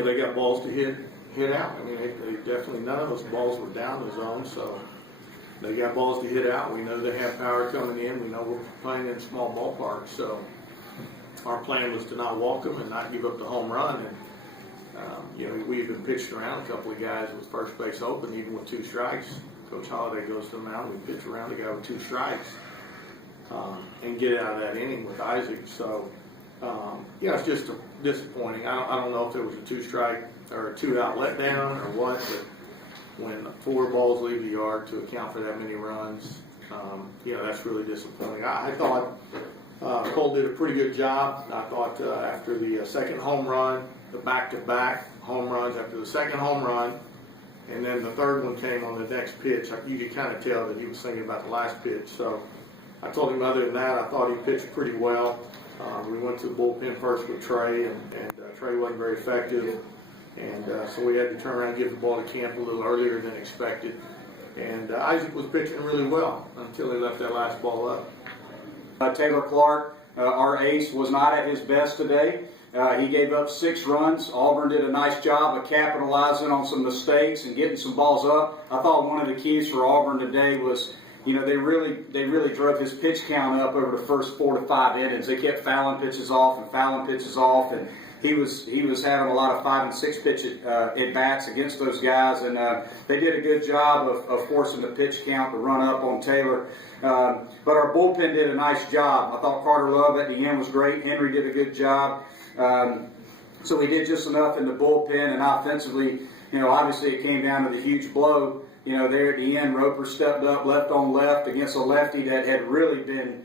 they got balls to hit out. I mean, they definitely, none of those balls were down the zone, so they got balls to hit out. We know they have power coming in. We know we're playing in small ballparks, so our plan was to not walk them and not give up the home run. And we even pitched around a couple of guys with first base open, even with 2 strikes. Coach Holliday goes to the mound. We pitch around a guy with 2 strikes and get out of that inning with Isaac. So, it's just disappointing. I don't know if there was a 2-strike or a 2-out letdown or what, but when 4 balls leave the yard to account for that many runs, that's really disappointing. I thought Cole did a pretty good job. I thought after the second home run, the back-to-back home runs after the second home run, and then the third one came on the next pitch. You could kind of tell that he was thinking about the last pitch. So I told him other than that, I thought he pitched pretty well. We went to the bullpen first with Trey, and Trey wasn't very effective. And so we had to turn around and give the ball to Camp a little earlier than expected. And Isaac was pitching really well until he left that last ball up. Taylor Clark, our ace, was not at his best today. He gave up 6 runs. Auburn did a nice job of capitalizing on some mistakes and getting some balls up. I thought one of the keys for Auburn today was, they really drove his pitch count up over the first 4 to 5 innings. They kept fouling pitches off, and he was having a lot of 5 and 6 pitch at bats against those guys, and they did a good job of forcing the pitch count to run up on Taylor. But our bullpen did a nice job. I thought Carter Love at the end was great. Henry did a good job. So we did just enough in the bullpen, and offensively, obviously it came down to the huge blow. There at the end, Roper stepped up left on left against a lefty that had really been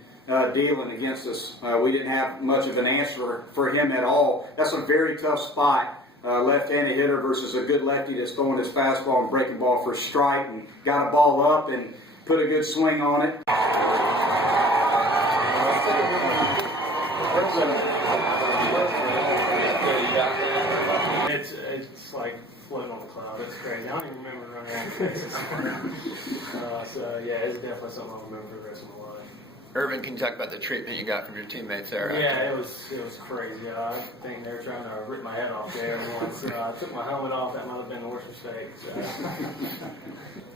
dealing against us. We didn't have much of an answer for him at all. That's a very tough spot. Left-handed hitter versus a good lefty that's throwing his fastball and breaking ball for a strike, and got a ball up and put a good swing on it. It's like floating on a cloud. It's crazy. I don't even remember running out of places. So yeah, it's definitely something I'll remember for the rest of my life. Irvin, can you talk about the treatment you got from your teammates there? Yeah, it was crazy. I think they were trying to rip my head off there once. I took my helmet off. That might have been the worst mistake. So.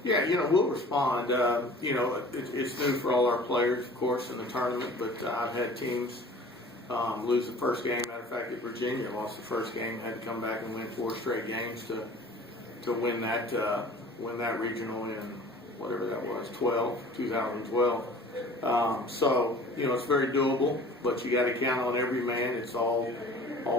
Yeah, we'll respond. It's new for all our players, of course, in the tournament, but I've had teams lose the first game. Matter of fact, at Virginia lost the first game, had to come back and win 4 straight games to win that regional in whatever that was, 2012. So it's very doable, but you got to count on every man. It's all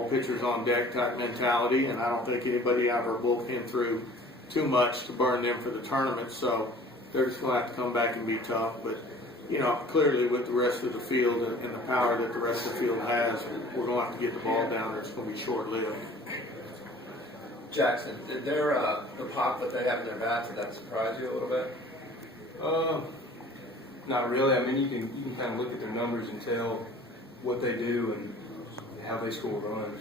pitchers on deck type mentality, and I don't think anybody out of our bullpen threw too much to burn them for the tournament. So they're just going to have to come back and be tough. But clearly with the rest of the field and the power that the rest of the field has, we're going to have to get the ball down there. It's going to be short-lived. Jackson, did the pop that they have in their bats, did that surprise you a little bit? Not really. I mean, you can kind of look at their numbers and tell what they do and how they score runs.